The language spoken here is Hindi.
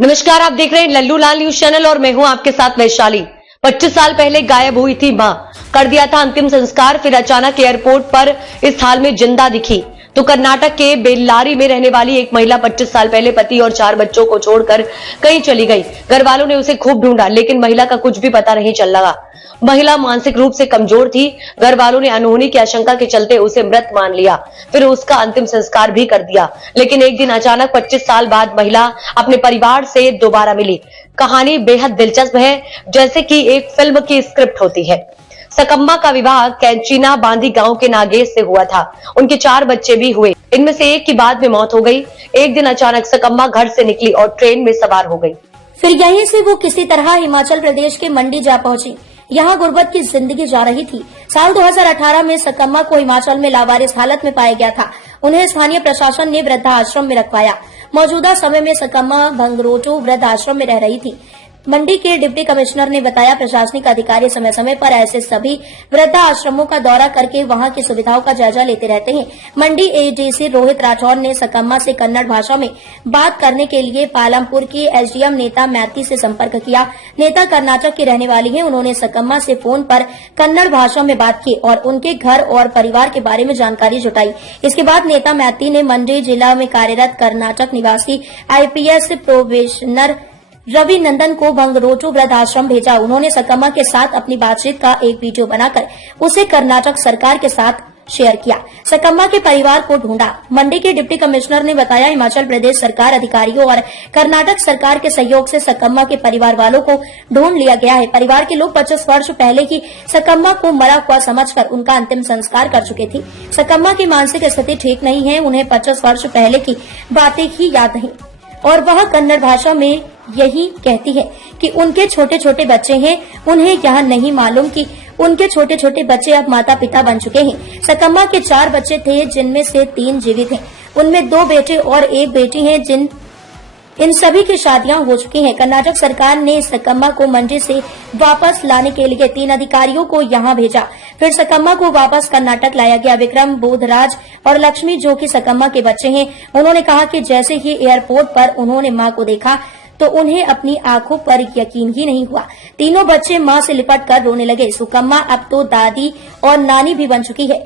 नमस्कार, आप देख रहे हैं लल्लू लाल न्यूज चैनल और मैं हूं आपके साथ वैशाली। 25 साल पहले गायब हुई थी मां, कर दिया था अंतिम संस्कार, फिर अचानक एयरपोर्ट पर इस हाल में जिंदा दिखी। तो कर्नाटक के बेल्लारी में रहने वाली एक महिला 25 साल पहले पति और 4 बच्चों को छोड़कर कहीं चली गई। घर वालों ने उसे खूब ढूंढा, लेकिन महिला का कुछ भी पता नहीं चल लगा। महिला मानसिक रूप से कमजोर थी। घर वालों ने अनहोनी की आशंका के चलते उसे मृत मान लिया, फिर उसका अंतिम संस्कार भी कर दिया। लेकिन एक दिन अचानक 25 साल बाद महिला अपने परिवार से दोबारा मिली। कहानी बेहद दिलचस्प है, जैसे कि एक फिल्म की स्क्रिप्ट होती है। सकम्मा का विवाह कैंचीना बांदी गांव के नागेश से हुआ था। उनके 4 बच्चे भी हुए, इनमें से एक की बाद में मौत हो गई। एक दिन अचानक सकम्मा घर से निकली और ट्रेन में सवार हो गई। फिर यहीं से वो किसी तरह हिमाचल प्रदेश के मंडी जा पहुंची। यहाँ गुर्बत की जिंदगी जा रही थी। साल 2018 में सकम्मा को हिमाचल में लावारिस हालत में पाया गया था। उन्हें स्थानीय प्रशासन ने वृद्धाश्रम में रखवाया। मौजूदा समय में सकम्मा भंगरोटू वृद्धाश्रम में रह रही थी। मंडी के डिप्टी कमिश्नर ने बताया, प्रशासनिक अधिकारी समय समय पर ऐसे सभी वृद्धाश्रमों का दौरा करके वहां की सुविधाओं का जायजा लेते रहते हैं। मंडी एडीसी रोहित राठौर ने सकम्मा से कन्नड़ भाषा में बात करने के लिए पालमपुर की एसडीएम नेता मैती से संपर्क किया। नेता कर्नाटक की रहने वाली है। उन्होंने सकम्मा से फोन पर कन्नड़ भाषा में बात की और उनके घर और परिवार के बारे में जानकारी जुटाई। इसके बाद नेता मैती ने मंडी जिला में कार्यरत कर्नाटक निवासी आईपीएस प्रोबेशनर रवि नंदन को भंगरोटू वृद्धाश्रम भेजा। उन्होंने सकम्मा के साथ अपनी बातचीत का एक वीडियो बनाकर उसे कर्नाटक सरकार के साथ शेयर किया। सकम्मा के परिवार को ढूंढा। मंडी के डिप्टी कमिश्नर ने बताया, हिमाचल प्रदेश सरकार अधिकारियों और कर्नाटक सरकार के सहयोग से सकम्मा के परिवार वालों को ढूंढ लिया गया है। परिवार के लोग 25 वर्ष पहले ही सकम्मा को मरा हुआ समझकर उनका अंतिम संस्कार कर चुके थे। सकम्मा की मानसिक स्थिति ठीक नहीं है। उन्हें 25 वर्ष पहले की बातें ही याद नहीं और वह कन्नड़ भाषा में यही कहती है कि उनके छोटे छोटे बच्चे हैं। उन्हें यह नहीं मालूम कि उनके छोटे छोटे बच्चे अब माता पिता बन चुके हैं। सकम्मा के 4 बच्चे थे, जिनमें से 3 जीवित हैं। उनमें 2 बेटे और 1 बेटी हैं। इन सभी की शादियां हो चुकी हैं। कर्नाटक सरकार ने सकम्मा को मंडी से वापस लाने के लिए 3 अधिकारियों को यहां भेजा। फिर सकम्मा को वापस कर्नाटक लाया गया। विक्रम, बोधराज और लक्ष्मी, जो कि सकम्मा के बच्चे हैं, उन्होंने कहा कि जैसे ही एयरपोर्ट पर उन्होंने मां को देखा तो उन्हें अपनी आंखों पर यकीन ही नहीं हुआ। तीनों बच्चे मां से लिपट कर रोने लगे। सकम्मा अब तो दादी और नानी भी बन चुकी है।